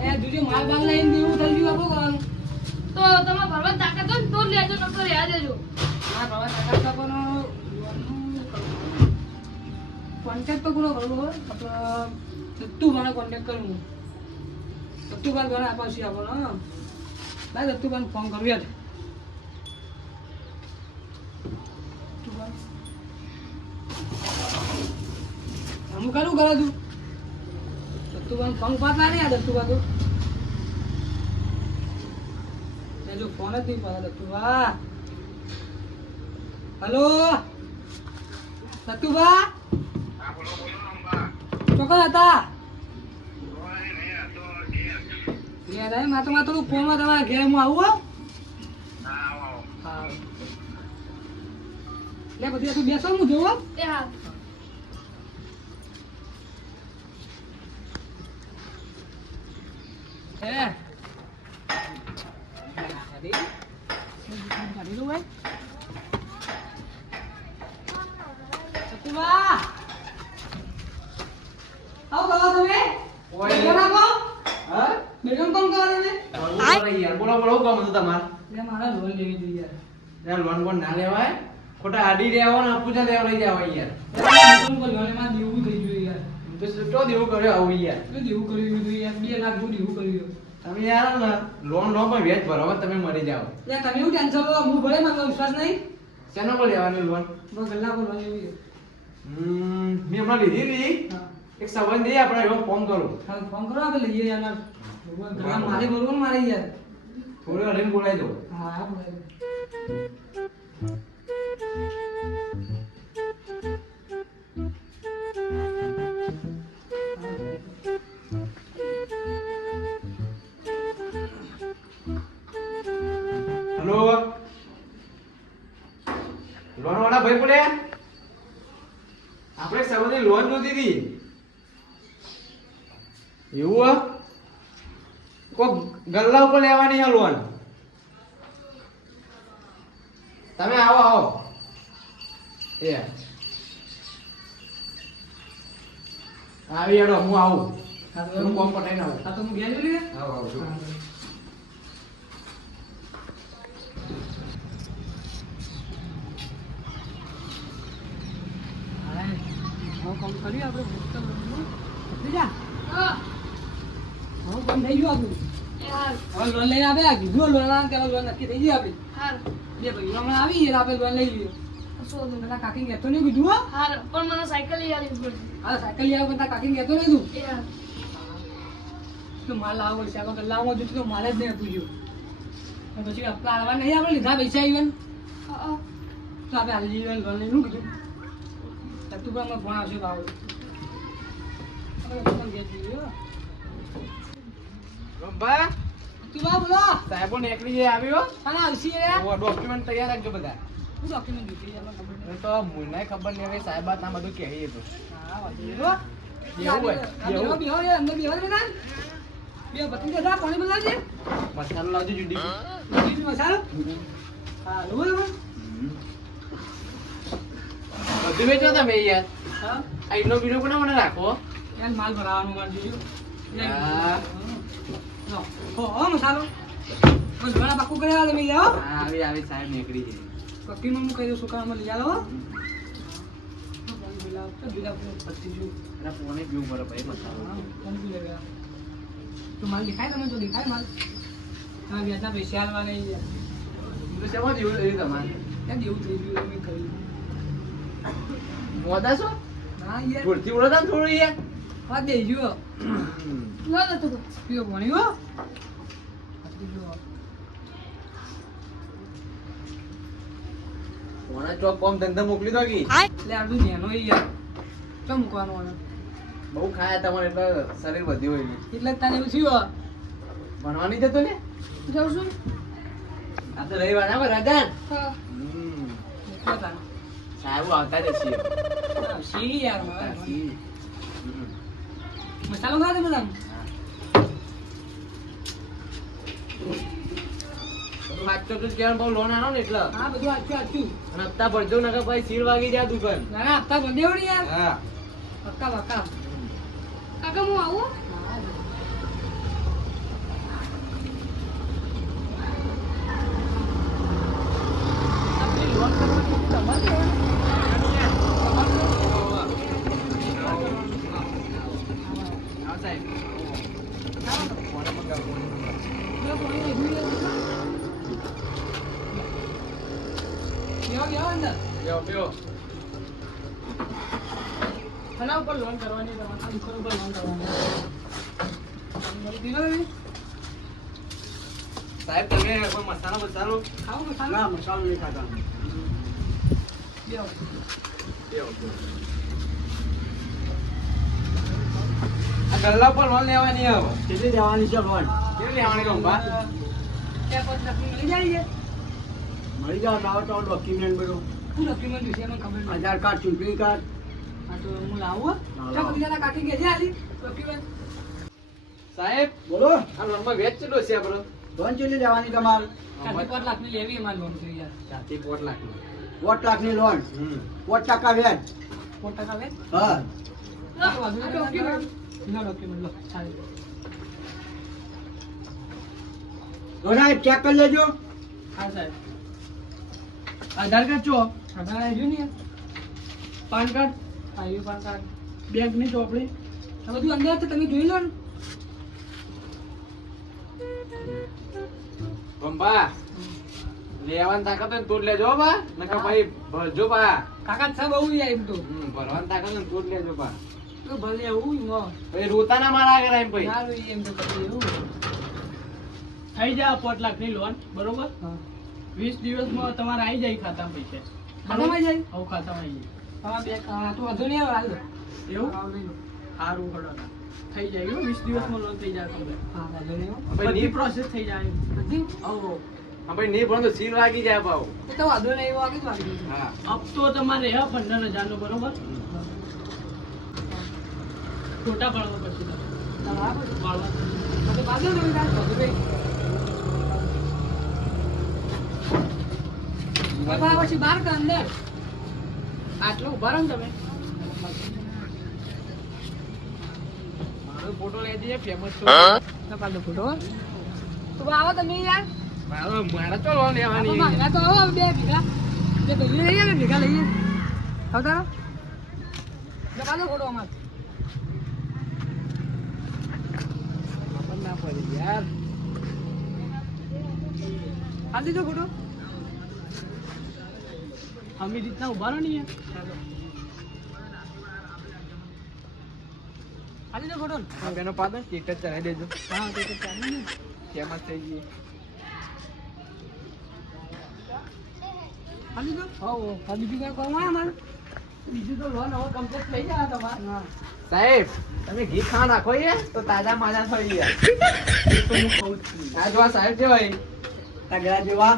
લે જોજો માલ બાલ લઈને દેવું થઈ ગયું આપણું કરવાનું. તો તમે ભરવા તાકાત હોય ને તો જ લેજો નકર રહેવા દેજો. ના ભરવા તાકાત તો પણ કોન્ટેક્ટ તો કોનો કરવો હોય આપણે દત્તુભાઈને કોન્ટેક્ટ કરું હું. દત્તુભાઈ ઘરે આપાશી આપણને ભાઈ દત્તુભાઈને ફોન કરવી જ. હું કરું કરે તું દત્તુભાઈ ફોન પાત ના નહીં આ દત્તુભા તો જો ફોન જ નહીં પાડે દત્તુભા. હલો દત્તુભા ચોક્કસ હતા ઘેર આવે માં તમારે થોડું ફોનમાં તમારા ઘેર હું આવું હા લે બધી તું બેસો હું જોવો એ હા ખોટા આડી રહ્યા ને પૂછા દેવા લઈ જાવ યાર દેવું થઈ ગયું યાર તો દેવું કર્યો આવું યાર દેવું કર્યું યાર 2 લાખ જેવું દેવું કર્યું. તમે યાર ને લોન લો પણ વ્યાજ ભરવા તમે મરી જાઓ. યાર તમે એવું ટેન્શન લો હું ભરે મારો વિશ્વાસ નહીં. શેનો પર લેવાની લોન? બસ ગલ્લા પર લોન લેવી. મેં હમણાં લીધી હતી એક સંબંધી આપણે એવો ફોન કરું. હા ફોન કરો આપણે લઈએ યાર ગલ્લા મારે બોલવું મારે યાર થોડું હરીને બોલાવી દો. હા હા બોલાવી હેલો લોન વાળા ભાઈ બોલે આપણે સંબંધી લોન જોતી હતી એવું કોઈ ગલ્લા ઉપર લેવાની છે લોન. તમે આવો આવો એ આવી હેડો હું આવું હું કોમ પટાઈને આવું. હા તો હું ઘેર જોઈ લે આવો આવો જો. કામ કર્યું આપણે બીજા હા હું કામ થઈ ગયું આપણું. એ હા હવે લોન લઈને આપે કીધું લોન કે લોન નક્કી થઈ ગઈ આપી હા બે ભાઈ હમણાં આવી ગયા આપણે લોન લઈ લઈએ. પેલા કાકી કહેતો નહીં કીધું હો હા પણ મને સાયકલ લઈ આવી પડશે. હા સાયકલ લઈ આવ્યો પણ કાકી કહેતો નહીં તું એ હા તો માલ લાવવો પડશે આપણે લાવવા જોઈતું તો માલ જ નહીં પૂછ્યું પછી આપણા આવવા નહીં આપણે લીધા પૈસા આવ્યા હા તો આપણે હાલ લઈ લોન લઈ કીધું તું પણ ફોન આવશે ભાવ રંભા તું બા બોલો સાહેબો નીકળી જાય આવ્યો. ખાના આવશી રે ડોક્યુમેન્ટ તૈયાર રાખજો બધા. શું ડોક્યુમેન્ટ દીધી આપણે ખબર એ તો મને ખબર નહીં હવે સાહેબ ના બધું કહે તો હા વાંધો એવું હોય બેહો બેહો રે અંદર બેહો રે ના બે બત્રી દેતા પાણી બોલાવજે મસાલો લાવજો જુડી. બીજું મસાલો હા લો લો બધું વેચો તમે યાર. હા આ એટલો બીજો પણ મને રાખો. યાર માલ ભરાવાનો માલ જોજો હા. લો હો મસાલો બસ ઘણા પાકું કર્યા તમે લઈ જાઓ હા આવી આવી સાહેબ નીકળી જાય. કકીમાં હું કહી દઉં સુકામાં લઈ જાઓ બીજા પચીસ એના ફોને પીવું પડે ભાઈ મસાલો. તો માલ દેખાય તમે તો દેખાય માલ હા વ્યાજના પૈસા હાલવા નહીં તો શેમાં જેવું થયું તમારે? ક્યાં જેવું થઈ ગયું મેં કહ્યું મોદા છો? હા યાર ભૂલથી ઉડતા ને થોડું યાર. વાત દઈ ગયો લો તો તું પીવો પાણી હો કોના ચોક કોમ ધંધા મોકલી દો કી. એટલે આટલું નેનો યાર ચો મૂકવાનું આને બહુ ખાયા તમારે એટલે શરીર વધ્યું હોય ને. એટલે જ તાને એવું થયું ભણવા નહીં જતો ને? જાઉં છું આ તો રવિવાર આવે રજા ને? હા મૂકવા તાને સાહેબો આવતા જ છીએ. શી યાર મસાલો ખા દે બધા સાચો તું કેવાનું બહુ લોન આનો ને એટલે. હા બધું આચું આચું અને હપ્તા ભરજો નકર પછી સીલ વાગી જાય દુકાન. ના ના હપ્તા બંધ દેવડી યાર હા પક્કા પક્કા કાકા હું આવું બેહો બેહો અંદર બેહો બેહો આના ઉપર લોન કરવાની તમારે આ દુકાન ઉપર લોન કરવાની દીધો તમે સાહેબ તમે કોઈ મસાલો બસાલો ખાઓ મસાલો ના મસાલો નહીં ખાતા બેહો બેહો આ ગલ્લા પર લોન લેવાની હવે કેટલી દેવાની છે લોન કેટલી લેવાની ગંભા ત્યાં પછી લખી મળી જાય મળી જાવ લાવો તો ડોક્યુમેન્ટ બધું શું ડોક્યુમેન્ટ વિશે મને ખબર નથી આધાર કાર્ડ ચૂંટણી કાર્ડ હા તો હું લાવું હા, ચાલ લાવો. બધી જણા કાકી ગયા છે આલી ડોક્યુમેન્ટ સાહેબ બોલો આ લોનમાં વેચ ચેટલો છે આપણો લોન કેટલી દેવાની તમારે 5 લાખની લેવી અમારી લોન છે યાર 4 લાખ 5 લાખની લોન 5% વ્યાજ 4% વેચ હા ડોક્યુમેન્ટ લો ડોક્યુમેન્ટ લો ચાલે લોન ચેક કરી લેજો હા સાહેબ આધાર કાર્ડ ચો આધાર આવ્યું ને પાન કાર્ડ આવ્યું પાન કાર્ડ બેંકની ચોપડી આ બધું અંદર છે તમે જોઈ લો ને ગંભા લેવાની તાકાત હોય ને તું જ લેજો બા નકર ભાઈ ભરજો બા કાકા છે બહુ યાર એમ તો ભરવાની તાકાત હોય ને તું જ લેજો બા તો ભલે એવું ન ભાઈ રોતા ના મારા આગળ એમ ભાઈ સારું એમ તો પછી એવું થઈ જાય 5 લાખની લોન બરોબર હા 20 દિવસમાં તમારે આવી જાય ખાતામાં પૈસા ખાતામાં જાય હવે ખાતામાં આવી હા બે તો વાંધો નહીં આવે હાલ જાય એવું હા લઈ લો સારું ખડો થઈ જાય 20 દિવસમાં લોન થઈ જાય complete. હા વાંધો નહીં હો. ભાઈ બધી નહીં પ્રોસેસ થઈ જાય બધી આવો હા ભાઈ નહીં ભણો તો સીલ વાગી જાય ભાવ એ તો વાંધો નહીં એવો આગળ જ વાગી જશે. હા હપ્તો તમારે હે 15,000 નો બરોબર ખોટા પાડવા પછી તમે બરાબર છે. પાડવા તો તો બાજુ તમે તાર બધું કઈ બાબા પછી બહાર કે અંદર આટલો ઉભા રહો ને તમે મારો ફોટો લઈ દઈએ ફેમસ છો તો પાડો ફોટો તો આવો તમે યાર મારા ચો લોન આપણે લેવાની માંગા તો આવો બે ભેગા જે ભેગી લઈએ ને ભેગા લઈએ આવતા તો પાડો ફોટો અમાર આપણને ના પડી યાર આ દીધો ફોટો અમે રીતના ઉભા રહો ને યાર આ દીધો ફોટો એનો પાદન કેક જ ચડાવી દેજો હા તો ચાલે ને ફેમસ થઈ ગઈ આ દીધો હા આ બીજું કઈ કોણ અમારે બીજું તો લોન હવે કમ્પ્લીટ થઈ જાય તમારે હા સાહેબ તમે ઘી ખા નાખો યાર તો તાજા માજા થઈ ગયા તો હું કહું જ છું આ જો આ સાહેબ છે ભાઈ તગડા જેવા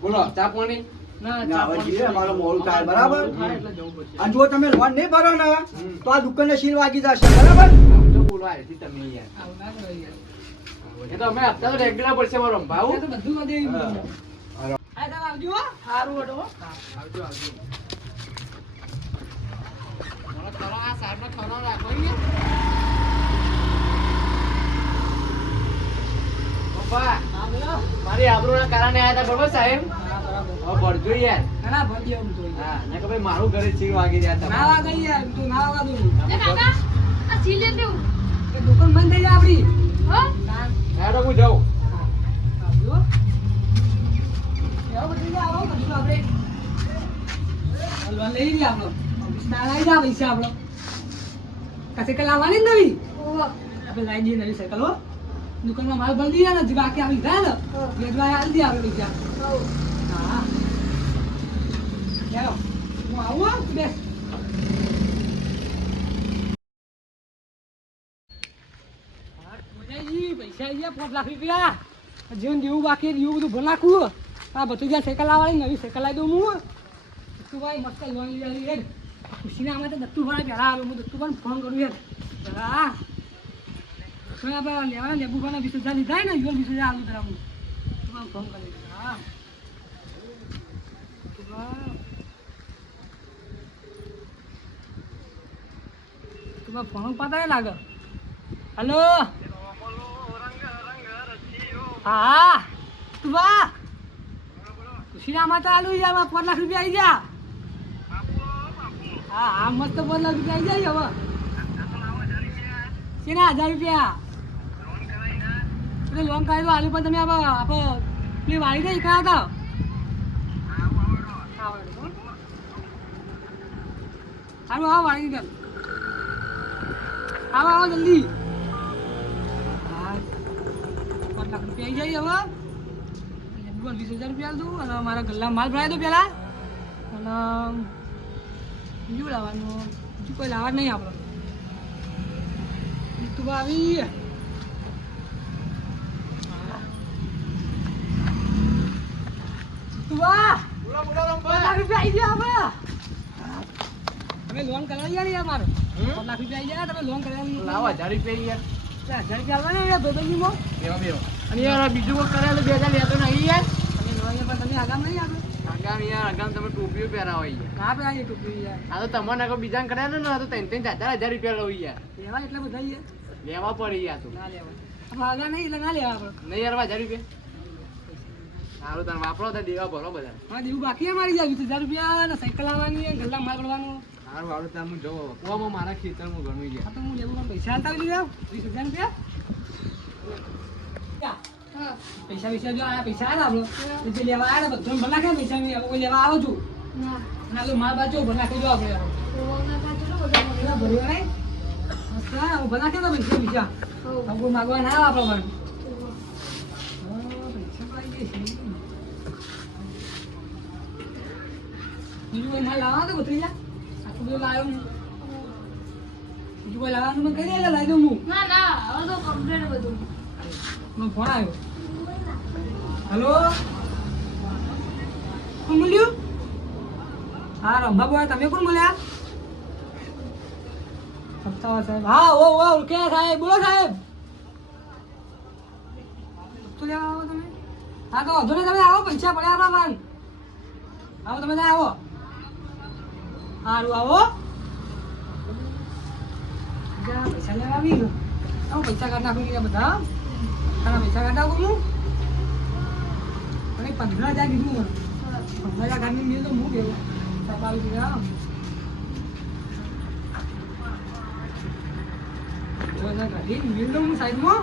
બોલો ચા પાણી ના ના, હવે જીવે, અમારો મોડું થાય, બરાબર? એટલે જવું પડશે અને જો તમે લોન નહીં ભરો ને તો આ દુકાનને સીલ વાગી જશે બરાબર આમ તો બોલવા આવી તમે યાર આવું ના કરો યાર એ તો અમે હપ્તા તો રેગ્યુલર પડશે મારો ભાવ આ તો બધું વધે એવું હા. બધું. આ તમે આવજો હો. સારું હટો આવજો આવજો મને થોડો આ સાહેબનો થોડો રાખો યાર પપ્પા હા બોલો મારી આબરૂના કારણે આયા હતા બરોબર સાહેબ હા બરાબર હવે ભરજો યાર ઘણા ભરી દેવું તો હા ને કે ભાઈ મારું ઘરે છીર વાગી રહ્યા ના હતા વાગે યાર તું ના વાગે એ કાકા આ સીલ લે દેવું કે દુકાન બંધ થઈ જાય આપડી હો હા હેડો હું જાઉં આવજો એવો બધું જ આવો બધું આપણે હલવા લઈ રહ્યા આપણો વિસ્તાર આવી જા પૈસા આપણો સાયકલ લાવવાની જ નવી ઓહો આપણે લાવી દઈએ નવી સાયકલ હો દુકાનમાં માલ ભરી દઈએ ને હજી બાકી આવી જાય ને વેચવા આવી દઈએ આપણે પૈસા હા ચાલો હું આવું હો, તું બેસ મોજાજી, પૈસા આવી ગયા 5 લાખ રૂપિયા જીવન જેવું બાકી જેવું બધું ભર નાખવું આ બધું જ્યાં સાયકલ લાવવાની નવી સાયકલ લાવી દઉં હું દત્તુભાઈ મસ્ત લોન લેવાની હેડ ખુશીના આમાં તો દત્તુભાઈ પહેલા આવે હું દત્તુભાઈને ફોન કરું હેડ હા તો આપણે લેવાના લેબુભાઈના 20,000 લીધા ને યુવન 20,000 આવું તરા હું દત્તુભાઈને ફોન કરી હા દત્તુભાઈ ફોન પાતા લાગે હલો હા તું બા ખુશીનામાં તો આલુ યાર 5 લાખ રૂપિયા આવી ગયા હા હા મસ્ત 5 લાખ રૂપિયા આવી જાય હવે શેના 1,000 રૂપિયા એટલે લોન કરાવી દો આલુ પણ તમે આપણે પેલી વાળી નહીં કરાવતા આવે હો. હારું આવો વાળી ગયો. આવો આવો જલ્દી. હા 5 લાખ રૂપિયા આવી જાય હવે. બોલ 20,000 રૂપિયા દઉં અને મારા ગલ્લા માલ ભરાય દો પેલા અને બીજું લાવવાનું બીજું કોઈ લાવવા નહીં આપણે તું આવી તું વાહ બોલો બોલો 5 લાખ રૂપિયા આવી ગયા હવે તમે લોન કરાવી યાર યાર મારો 5 લાખ રૂપિયા આવી ગયા તમે લોન કરાવી લાવો 1000 રૂપિયા યાર 1000 રૂપિયા આવવાના યાર ધોબેજીમાં બેહો બેહો અને યાર બીજું કોઈ કરેલું 2000 લેતો નહીં યાર અને લોન પણ તમે આગામ નહીં આપણે આગામ યાર આગામ તમે ટોપીઓ પહેરાવો યાર ના પેલા એ ટોપી યાર આ તો તમારે નાખો બીજાને કરેલું ને આ તો 3,000 રૂપિયા લઉં યાર લેવા એટલે બધા યાર લેવા પડે યાર તો ના લેવા આપણે આગા નહીં એટલે ના લેવા આપણે નહીં યાર 1000 રૂપિયા સારું તમે વાપરો તો દેવા ભરો બધા હા દેવું બાકી મારી જાય 20,000 રૂપિયા અને સાયકલ આવવાની ગલ્લા માલ પડવાનું સારું સારું તમે હું જોવો કુવામાં મારા ખેતરમાં ઘણું ગયા આ તો હું લેવું પણ પૈસા હાલતા આવી જાવ 20,000 રૂપિયા હા પૈસા વિશે જો આ પૈસા આવ્યા આપણો જે લેવા આવ્યા ને બધું ભલા કે પૈસા મેં કોઈ લેવા આવો છું ના અને આ તો માલ બાજુ ભલા કે જો આપણે રોના કાચો બધા ભર્યો ભર્યો નહીં અચ્છા હું ભલા કે પૈસા બીજા કોઈ માગવા ના આવે આપણો પણ પૈસા તો આવી જાય છે બીજું કોઈ માલ લાવવા તો બતરી જા આખું બધું લાવ્યો હું બીજું કોઈ લાવવાનું મને કહી દે લાવી દઉં હું ના ના હવે તો કમ્પ્લીટ બધું નો ફોન આવ્યો હેલો કોણ બોલ્યું હા રંભા બોય તમે કોણ બોલ્યા સત્તાવા સાહેબ હા ઓ કે સાહેબ બોલો સાહેબ તો લેવા આવો તમે હા તો વાંધો નહીં તમે આવો પૈસા પડ્યા આપણા વાન આવો તમે ત્યાં આવો સારું આવો પૈસા લેવા આવી ગયો આવો પૈસા કાઢ નાખું ગયા બધા તારા પૈસા કાઢ નાખું હું અને 15,000 કીધું મને 15,000 કાઢીને મિલ તો હું કેવું સાહેબ આવી ગયા મિલ તો હું સાઈડમાં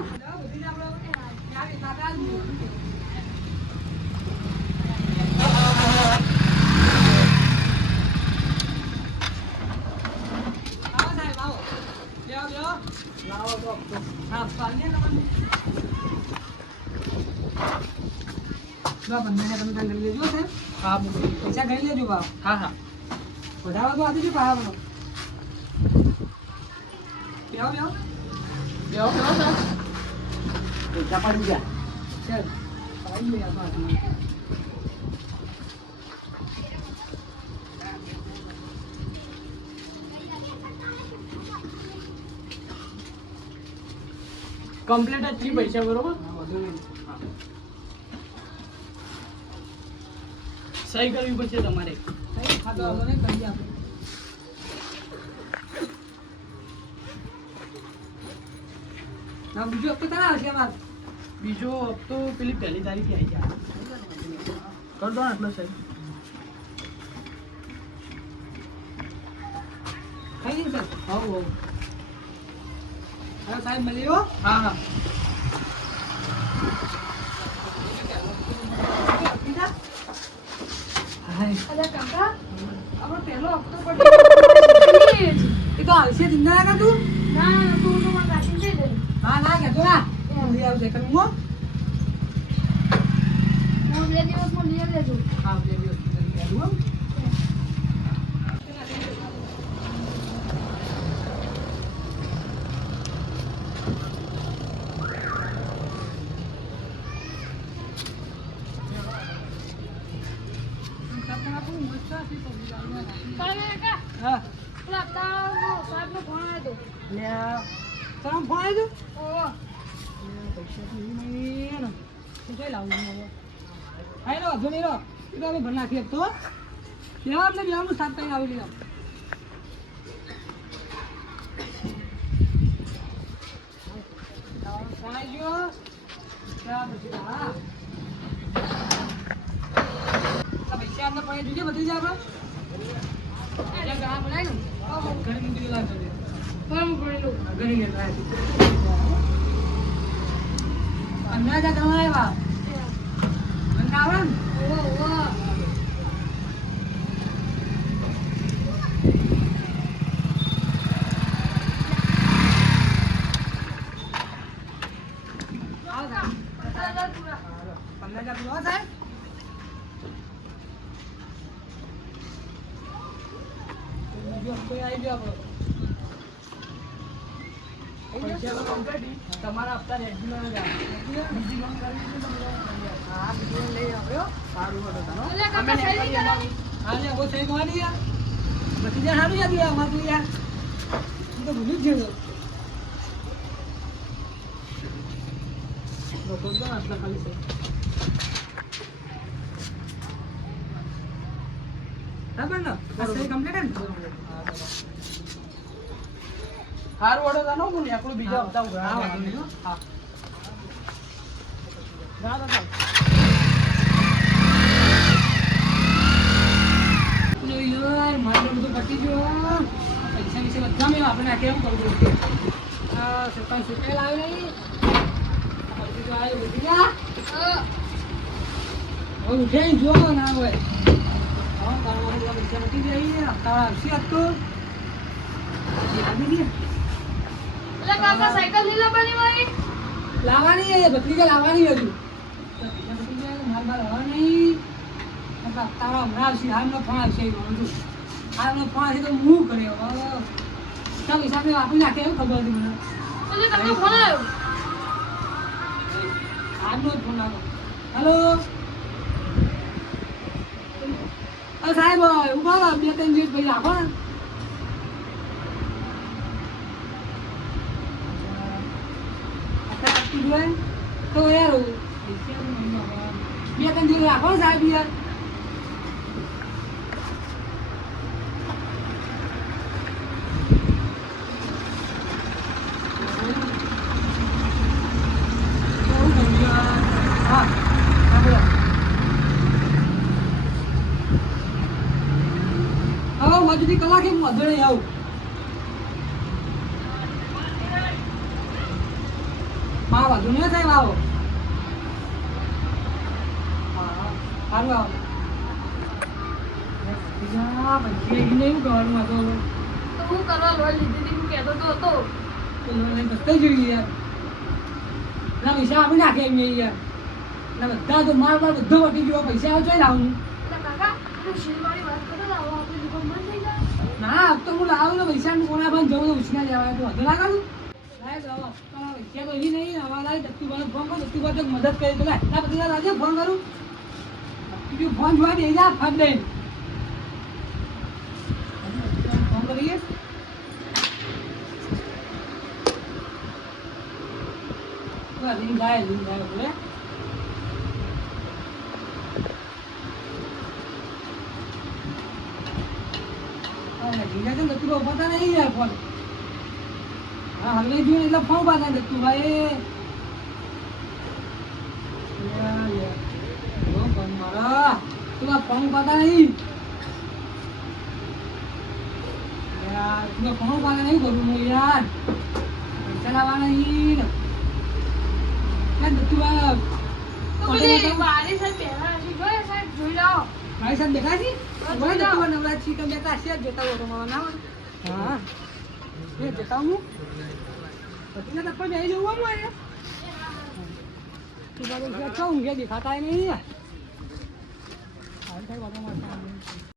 હા પૈસા ગણી લેજો ભાવ હા હા વધારો તો આપી દો ભાવ બેહો બેહો બેહો બેહો સર પૈસા પડી ગયા ચાલ આવી ગયા બાદ કમ્પ્લીટ જ થી પૈસા બરોબર વધુ નહીં સહી કરવી પડશે તમારે હા તો વાંધો નહીં કરી આપણે ના બીજું હપ્તો ક્યારે આવશે અમારે બીજો હપ્તો પેલી પહેલી તારીખે આવી જાય કર દો ને એટલો સાહેબ થઈ ગયું સર હવ હવ હવે સાહેબ મળી ગયો હા હા અરે કાકા આપણો પહેલો હપ્તો પડી એ તો આવશે ચિંતા ના કર તું ના તું તો મને કાચી દે દે હા ના કહેતો ના લઈ આવશે કરું હું હું 2 દિવસમાં લઈ લેજો હા બે દિવસ લઈ આવું કાકા હા પેલા તારો સાહેબનો ફોન આવ્યો લે તને ફોન આવ્યો તો પૈસા તો નહીં ને શું કઈ લાવું હવે હા રો વાંધો નહીં રો એ તો અમે ભર નાખીએ તો લેવા એટલે લેવાનું સાત તારીખ આવી લીધા ફોન આવી ગયો ત્યાં પછી હા પૈસા અંદર પડે જોઈએ બધી જાય આપણે ઘણા બનાય ને ઘરે મૂકી દેવા જોઈએ ફોન પડેલું ઘરે લેતા અંદાજા ઘણા આવ્યા મને આવડે ને ઓ ઓ કોઈ આવી ગયો આપણો. પૈસા તો complete. તમારા હપ્તા regular જ આવે. બીજી loan કરવી છે તો તમે loan કરી આપો. હા, બીજી loan લઈ આવ્યો. સારું હતો તારો. એટલે કાકા અમે સહી નહીં કરાવી. હા લે બહુ સહી કરવાની યાર. બધી જા સારું યાદ યાર અમારું યાર. હું તો ભૂલી જ ગયો. લોકો તો આટલા ખાલી છે. બરાબર ને? આ સહી complete હે ને? સારું હતો તારો. હું નીકળું બીજા હપ્તા ઉઘરાવા. હા, વાંધો નહીં હો. હા. ના તો ચાલ. લો યાર મારે બધું પટી ગયું. પૈસા વિશે બધા મેં આપણે કેમ કરવું પડશે? આ સરકાર સુકેલ આવે નહીં. પછી તો આવ્યો ઉઠી જા. હવે ઉઠે ને જો ના હોય. હા તારા બધા પૈસા પટી જાય. તારા આવશે આજ તો. લાવી દે. એટલે કાકા સાયકલ નહીં લાવવાની મારી? લાવવાની છે ભત્રીજા લાવવાની હજુ પૈસા પટી જાય માલ બાલ હવા નહીં તારા હમણાં આવશે હાલનો ફોન આવશે હાલનો ફોન આવશે તો હું કરે હવે પૈસા મેં વાપરી નાખે એવું ખબર હતી મને એટલે કાકા ફોન આવ્યો. આજનો જ ફોન આવ્યો હેલો સાહેબ ઉભા રહો 2-3 દિવસ પછી રાખો ને તો યાર 2-3 દિવસ રાખો ને સાહેબ યાર હા બોલો હવે મજૂરી કલાકે હું અધડે આવું હા વાંધો નહીં સાહેબ આવો હા સારું આવો બીજા પછી નહીં કરવાનું આ તો તો હું કરવા લોન લીધી હતી હું કહેતો તો હતો. બસતા જોઈએ યાર ના પૈસા આપી નાખે એમ યાર ના બધા તો માર બધો વટી ગયો પૈસા આવે ચોઈ લાવું એટલે કાકા હું શીલવાળી વાત કરો ને આવો આપણી દુકાન બંધ થઈ જાય. ના તો હું લાવું ને પૈસા કોના પણ જવું તો ઉછીના લેવાય તો વધુ ના કરું સાહેબ પૈસા તો એવી નહીં અમારા દત્તુભાઈ ફોન કરો દત્તુભાઈ તો મદદ કરી તો ના બધા રાજે ફોન કરું બીજું ફોન જોવા દે જા ફટ દઈને ફોન કરીએ લિંક જાય બોલે જીજા છે દત્તુ ઉપાતા નહીં યાર ફોન હા હવે જોયું એટલે ફોન પાતા દત્તુ ભાઈ ફોન મારા તું ફોન પાતા નહીં યાર તું ફોન પાતા નહીં કરું હું યાર પૈસા લાવવાના નહીં દત્તુ ભાઈ તો પેલી બારી સાહેબ પહેલા હશે જોઈએ સાહેબ જોઈ લાવો. મારી સાથે બેઠા છી બોલે દત્તુ ભાઈ નવરાજ છી તમે બેઠા છે જોતા હો તમારા નામ હા એ જોતા હું પછી ના તપ્પા જઈ જવું અમારે તું બાબુ ક્યાં છો ઊંઘે દેખાતા નહીં યાર હાલ થાય